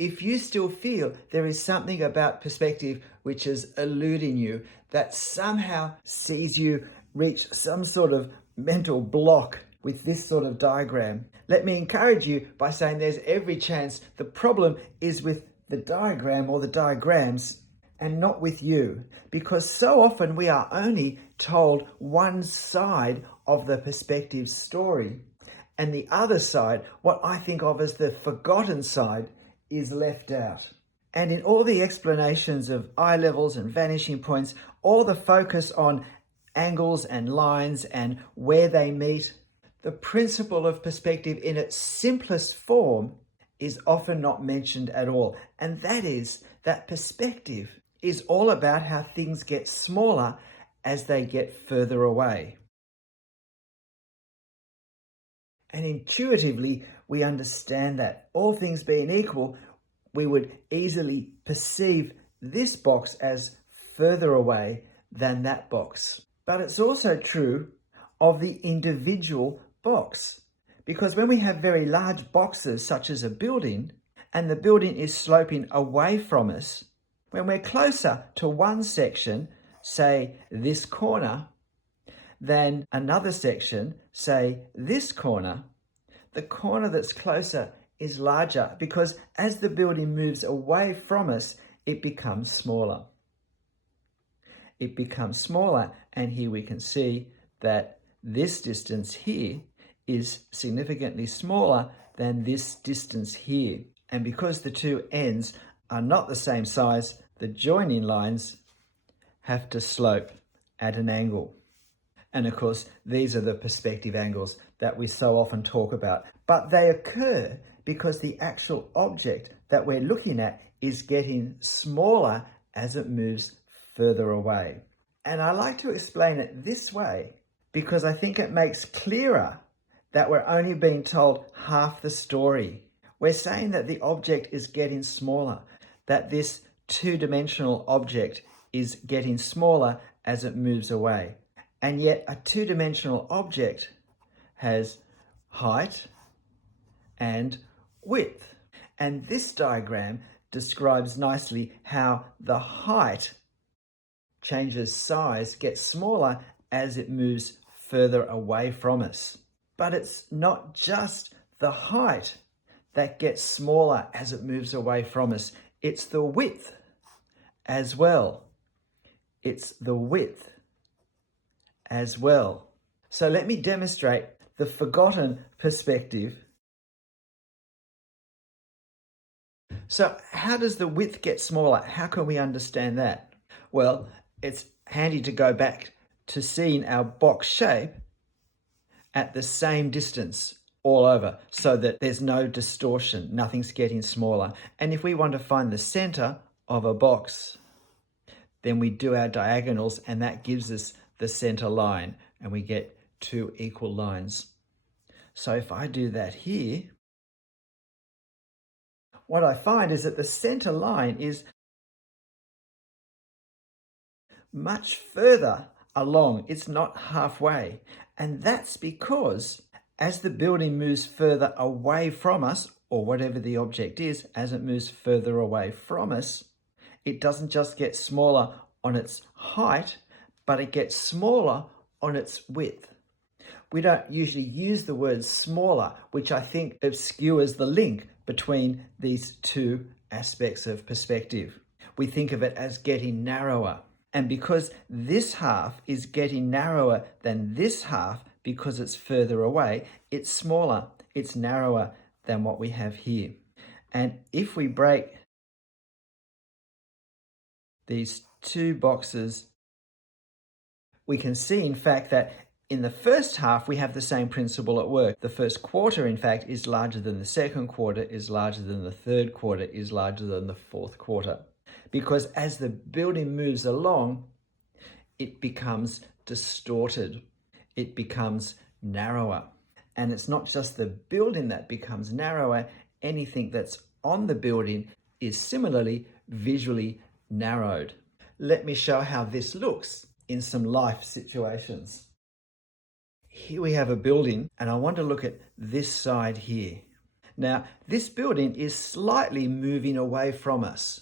If you still feel there is something about perspective which is eluding you, that somehow sees you reach some sort of mental block with this sort of diagram, let me encourage you by saying there's every chance the problem is with the diagram or the diagrams and not with you, because so often we are only told one side of the perspective story, and the other side, what I think of as the forgotten side, is left out. And in all the explanations of eye levels and vanishing points, all the focus on angles and lines and where they meet, the principle of perspective in its simplest form is often not mentioned at all. And that is that perspective is all about how things get smaller as they get further away. And intuitively, we understand that, all things being equal, we would easily perceive this box as further away than that box. But it's also true of the individual box, because when we have very large boxes, such as a building, and the building is sloping away from us, when we're closer to one section, say this corner, than another section, say this corner, the corner that's closer is larger, because as the building moves away from us, it becomes smaller. It becomes smaller, and here we can see that this distance here is significantly smaller than this distance here. And because the two ends are not the same size, the joining lines have to slope at an angle. And of course, these are the perspective angles that we so often talk about. But they occur because the actual object that we're looking at is getting smaller as it moves further away. And I like to explain it this way because I think it makes clearer that we're only being told half the story. We're saying that the object is getting smaller, that this two-dimensional object is getting smaller as it moves away. And yet a two-dimensional object has height and width. And this diagram describes nicely how the height changes size, gets smaller as it moves further away from us. But it's not just the height that gets smaller as it moves away from us. It's the width as well. It's the width as well. So let me demonstrate the forgotten perspective. So how does the width get smaller? How can we understand that? Well, it's handy to go back to seeing our box shape at the same distance all over so that there's no distortion, nothing's getting smaller. And if we want to find the center of a box, then we do our diagonals and that gives us the center line and we get two equal lines. So if I do that here, what I find is that the center line is much further along. It's not halfway. And that's because as the building moves further away from us, or whatever the object is, as it moves further away from us, it doesn't just get smaller on its height, but it gets smaller on its width. We don't usually use the word smaller, which I think obscures the link between these two aspects of perspective. We think of it as getting narrower. And because this half is getting narrower than this half because it's further away, it's smaller, it's narrower than what we have here. And if we break these two boxes, we can see, in fact, that in the first half, we have the same principle at work. The first quarter, in fact, is larger than the second quarter, is larger than the third quarter, is larger than the fourth quarter. Because as the building moves along, it becomes distorted. It becomes narrower. And it's not just the building that becomes narrower. Anything that's on the building is similarly visually narrowed. Let me show how this looks in some life situations. Here we have a building, and I want to look at this side here. Now, this building is slightly moving away from us.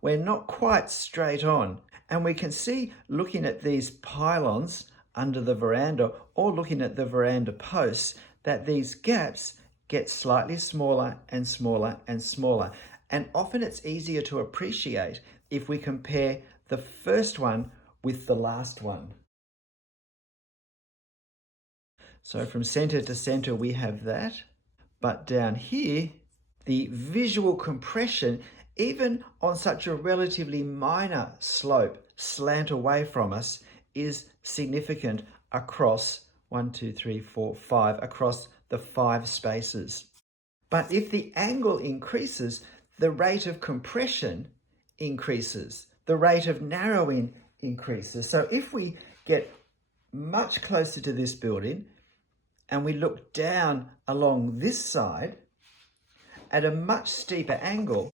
We're not quite straight on, and we can see, looking at these pylons under the veranda or looking at the veranda posts, that these gaps get slightly smaller and smaller and smaller. And often it's easier to appreciate if we compare the first one with the last one. So from center to center we have that, but down here, the visual compression, even on such a relatively minor slope, slant away from us, is significant across 1, 2, 3, 4, 5, across the 5 spaces. But if the angle increases, the rate of compression increases, the rate of narrowing increases. So if we get much closer to this building and we look down along this side at a much steeper angle,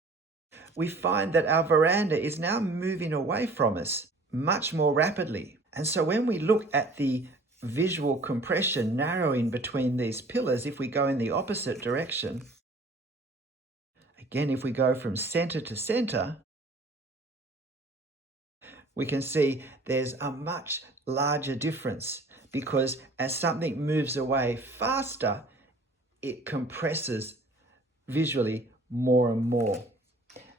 we find that our veranda is now moving away from us much more rapidly. And so when we look at the visual compression narrowing between these pillars, if we go in the opposite direction, again, if we go from center to center, we can see there's a much larger difference, because as something moves away faster, it compresses visually more and more.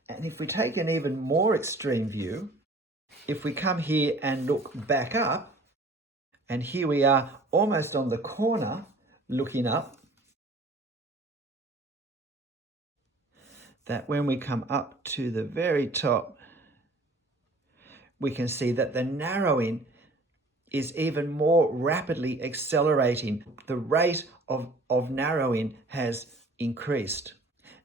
And if we take an even more extreme view, if we come here and look back up, and here we are almost on the corner looking up, that when we come up to the very top, we can see that the narrowing is even more rapidly accelerating. The rate of narrowing has increased.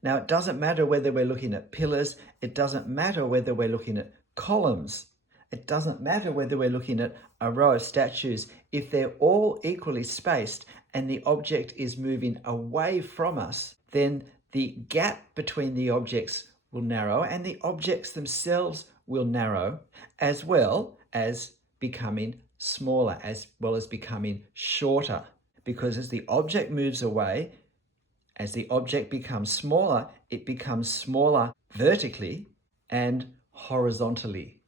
Now, it doesn't matter whether we're looking at pillars, it doesn't matter whether we're looking at columns, it doesn't matter whether we're looking at a row of statues. If they're all equally spaced and the object is moving away from us, then the gap between the objects will narrow and the objects themselves will narrow, as well as becoming smaller, as well as becoming shorter. Because as the object moves away, as the object becomes smaller, it becomes smaller vertically and horizontally.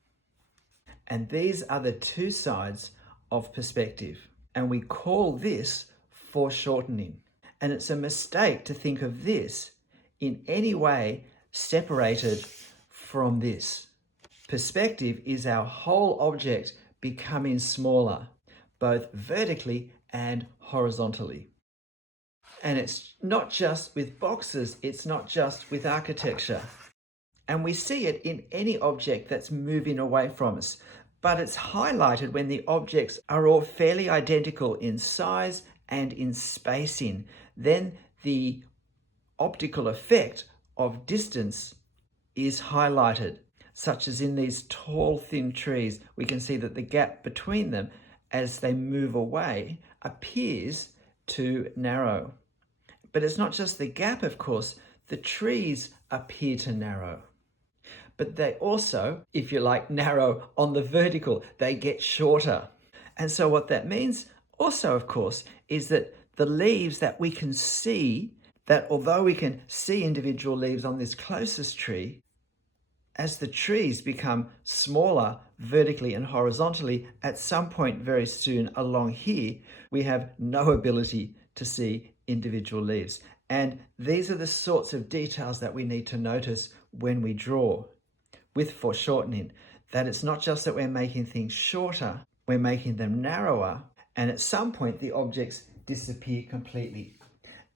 And these are the two sides of perspective. And we call this foreshortening. And it's a mistake to think of this in any way separated from this. Perspective is our whole object becoming smaller, both vertically and horizontally. And it's not just with boxes, it's not just with architecture. And we see it in any object that's moving away from us. But it's highlighted when the objects are all fairly identical in size and in spacing. Then the optical effect of distance is highlighted, such as in these tall, thin trees. We can see that the gap between them as they move away appears to narrow. But it's not just the gap, of course. The trees appear to narrow. But they also, if you like, narrow on the vertical. They get shorter. And so what that means also, of course, is that the leaves that we can see, that although we can see individual leaves on this closest tree, as the trees become smaller vertically and horizontally, at some point very soon along here, we have no ability to see individual leaves. And these are the sorts of details that we need to notice when we draw with foreshortening, that it's not just that we're making things shorter, we're making them narrower, and at some point the objects disappear completely.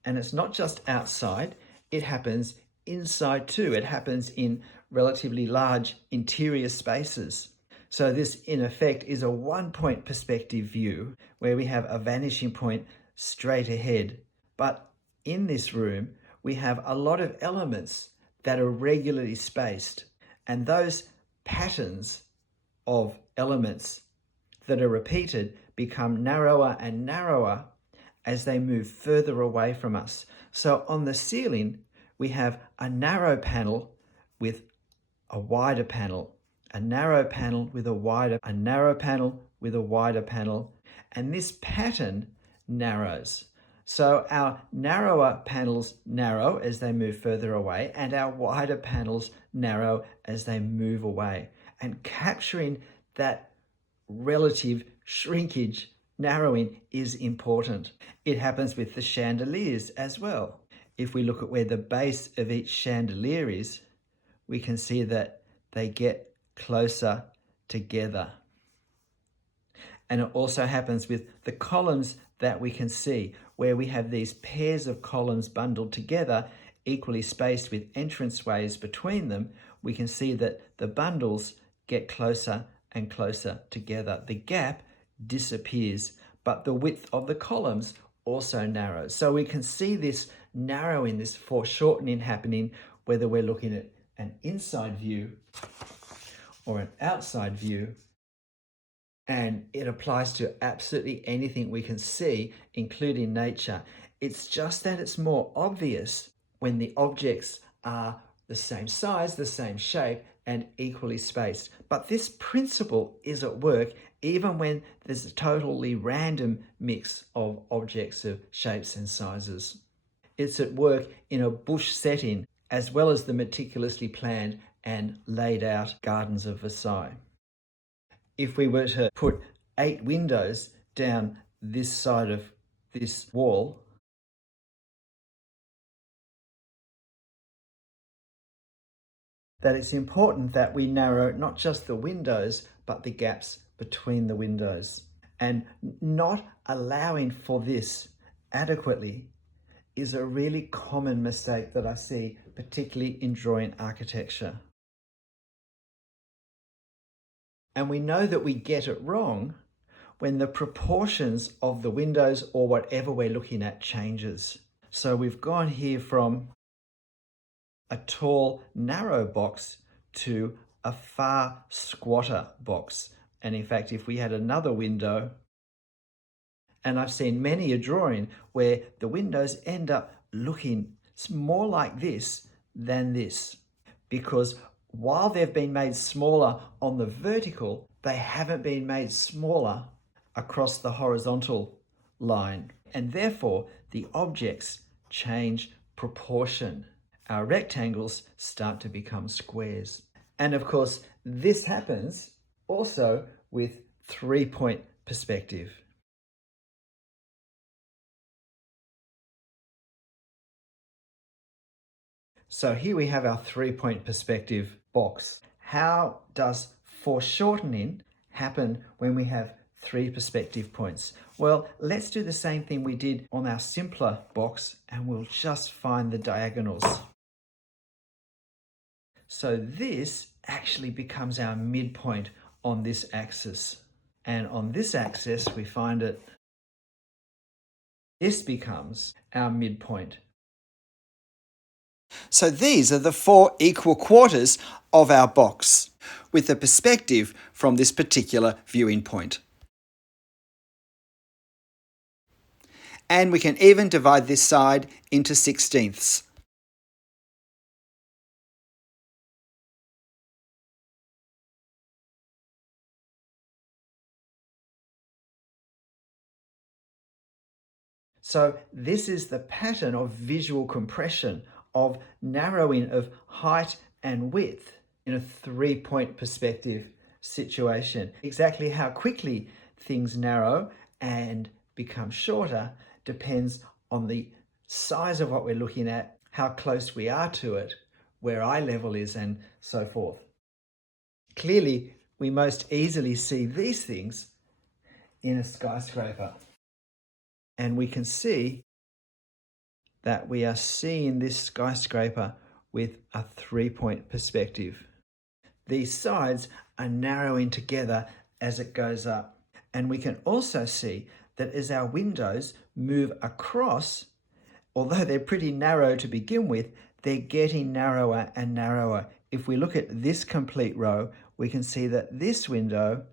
And it's not just outside, it happens inside too. It happens in relatively large interior spaces. So this, in effect, is a one-point perspective view where we have a vanishing point straight ahead. But in this room, we have a lot of elements that are regularly spaced. And those patterns of elements that are repeated become narrower and narrower as they move further away from us. So on the ceiling, we have a narrow panel with a wider panel, a narrow panel with a narrow panel with a wider panel, and this pattern narrows. So our narrower panels narrow as they move further away, and our wider panels narrow as they move away. And capturing that relative shrinkage, narrowing, is important. It happens with the chandeliers as well. If we look at where the base of each chandelier is, we can see that they get closer together. And it also happens with the columns that we can see, where we have these pairs of columns bundled together, equally spaced with entranceways between them. We can see that the bundles get closer and closer together. The gap disappears, but the width of the columns also narrows. So we can see this narrowing, this foreshortening happening, whether we're looking at an inside view or an outside view. And it applies to absolutely anything we can see, including nature. It's just that it's more obvious when the objects are the same size, the same shape, and equally spaced. But this principle is at work even when there's a totally random mix of objects of shapes and sizes. It's at work in a bush setting, as well as the meticulously planned and laid out gardens of Versailles. If we were to put 8 windows down this side of this wall, that it's important that we narrow not just the windows, but the gaps between the windows. And not allowing for this adequately is a really common mistake that I see, particularly in drawing architecture. And we know that we get it wrong when the proportions of the windows or whatever we're looking at changes. So we've gone here from a tall, narrow box to a far squatter box. And in fact, if we had another window, and I've seen many a drawing where the windows end up looking more like this than this, because while they've been made smaller on the vertical, they haven't been made smaller across the horizontal line. And therefore, the objects change proportion. Our rectangles start to become squares. And of course, this happens also with 3-point perspective. So here we have our 3-point perspective box. How does foreshortening happen when we have 3 perspective points? Well, let's do the same thing we did on our simpler box, and we'll just find the diagonals. So this actually becomes our midpoint on this axis. And on this axis, we find it. This becomes our midpoint. So these are the 4 equal quarters of our box, with the perspective from this particular viewing point. And we can even divide this side into 16ths. So this is the pattern of visual compression, of narrowing of height and width in a 3-point perspective situation. Exactly how quickly things narrow and become shorter depends on the size of what we're looking at, how close we are to it, where eye level is, and so forth. Clearly, we most easily see these things in a skyscraper. And we can see that we are seeing this skyscraper with a 3-point perspective. These sides are narrowing together as it goes up. And we can also see that as our windows move across, although they're pretty narrow to begin with, they're getting narrower and narrower. If we look at this complete row, we can see that this window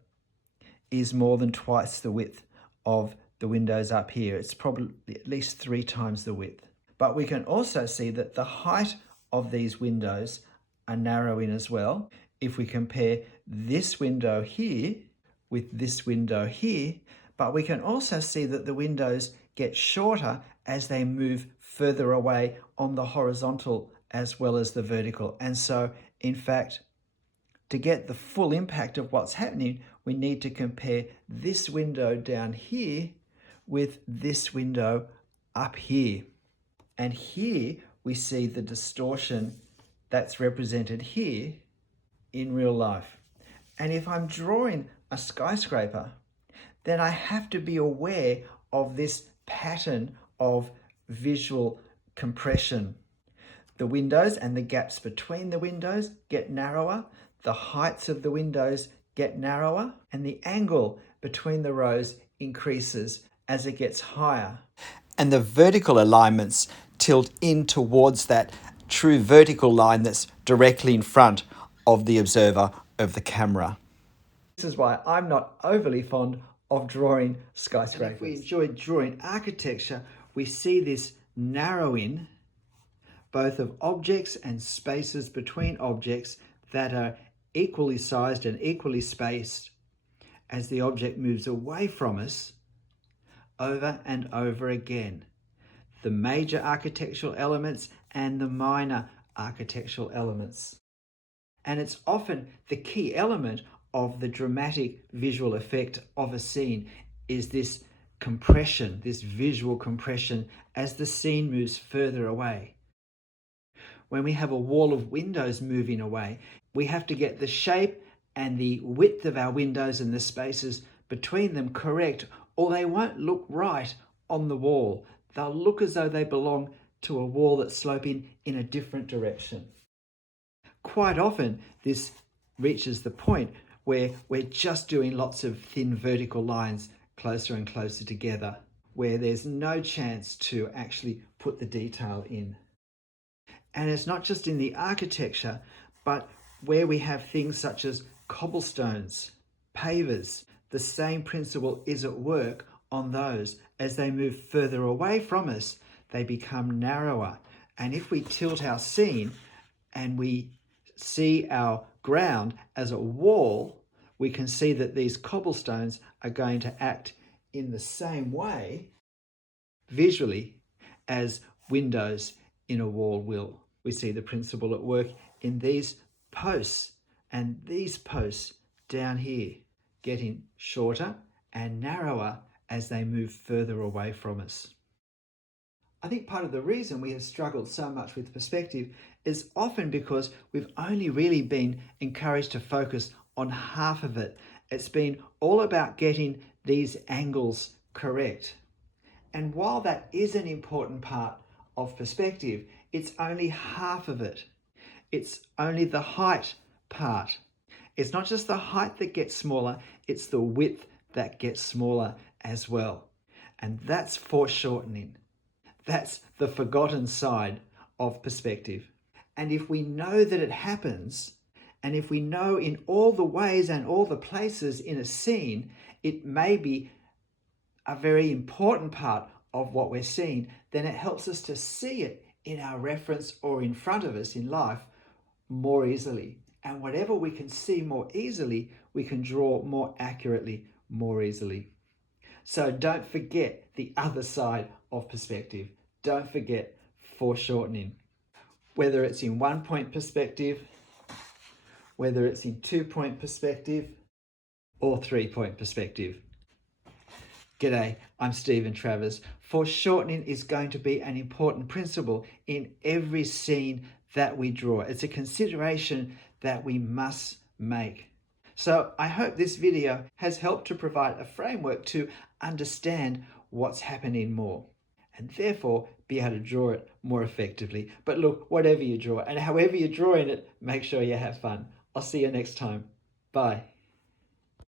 is more than twice the width of the windows up here. It's probably at least 3 times the width. But we can also see that the height of these windows are narrowing as well. If we compare this window here with this window here, but we can also see that the windows get shorter as they move further away on the horizontal as well as the vertical. And so, in fact, to get the full impact of what's happening, we need to compare this window down here with this window up here. And here we see the distortion that's represented here in real life. And if I'm drawing a skyscraper, then I have to be aware of this pattern of visual compression. The windows and the gaps between the windows get narrower, the heights of the windows get narrower, and the angle between the rows increases as it gets higher. And the vertical alignments tilt in towards that true vertical line that's directly in front of the observer of the camera. This is why I'm not overly fond of drawing skyscrapers. And if we enjoy drawing architecture, we see this narrowing both of objects and spaces between objects that are equally sized and equally spaced as the object moves away from us over and over again. The major architectural elements and the minor architectural elements. And it's often the key element of the dramatic visual effect of a scene is this compression, this visual compression as the scene moves further away. When we have a wall of windows moving away, we have to get the shape and the width of our windows and the spaces between them correct, or they won't look right on the wall. They'll look as though they belong to a wall that's sloping in a different direction. Quite often, this reaches the point where we're just doing lots of thin vertical lines closer and closer together, where there's no chance to actually put the detail in. And it's not just in the architecture, but where we have things such as cobblestones, pavers, the same principle is at work on those. As they move further away from us, they become narrower. And if we tilt our scene and we see our ground as a wall, we can see that these cobblestones are going to act in the same way visually as windows in a wall will. We see the principle at work in these posts and these posts down here, getting shorter and narrower as they move further away from us. I think part of the reason we have struggled so much with perspective is often because we've only really been encouraged to focus on half of it. It's been all about getting these angles correct. And while that is an important part of perspective, it's only half of it. It's only the height part. It's not just the height that gets smaller, it's the width that gets smaller as well. And that's foreshortening. That's the forgotten side of perspective. And if we know that it happens, and if we know in all the ways and all the places in a scene, it may be a very important part of what we're seeing, then it helps us to see it in our reference or in front of us in life more easily. And whatever we can see more easily, we can draw more accurately, more easily. So don't forget the other side of perspective. Don't forget foreshortening. Whether it's in 1 point perspective, whether it's in 2 point perspective, or 3 point perspective. G'day, I'm Stephen Travers. Foreshortening is going to be an important principle in every scene that we draw. It's a consideration that we must make. So I hope this video has helped to provide a framework to understand what's happening more and therefore be able to draw it more effectively. But look, whatever you draw and however you're drawing it, make sure you have fun. I'll see you next time. Bye.